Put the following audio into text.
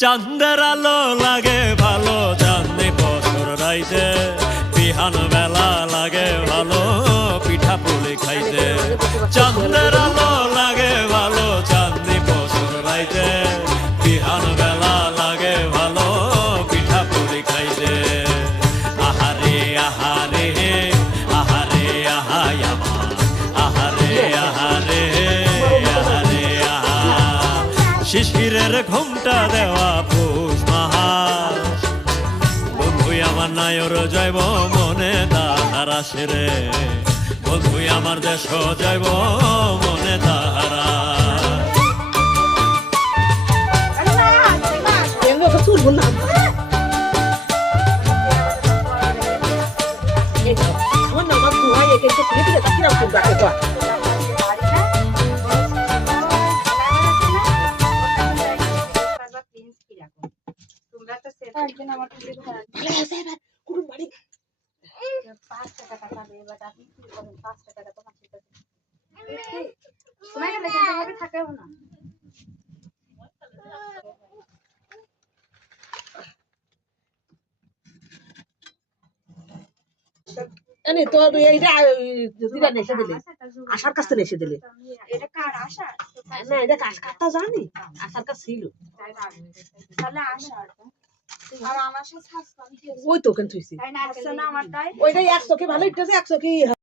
চাঁদের আলো লাগে ভালো চাঁদনি বছর রাইতে, বিহান বেলা লাগে ভালো পিঠা পুলি খাইতে। চাঁদের আলো লাগে ভালো চাঁদনি বছর রাইতে, বিহান বেলা লাগে ভালো পিঠা পুলি খাইতে। আহারে আহারে আহারে আহাই আমার, আহারে আহারে আহারে আহা। শিশিরের ঘুমটা দেওয়া পৌষ মাস, বন্ধু আমার নায়র যাইব মনে তাহারা সেরে, বন্ধু আমার দেশ যাইব মনে তাহারা। আশার কাছ থেকে এসে দিলে না, এটা কাঠটা জানি আশার কাছ ছিল ওই তো ওখানে ওইটাই 100 ভালো ইটেছে 100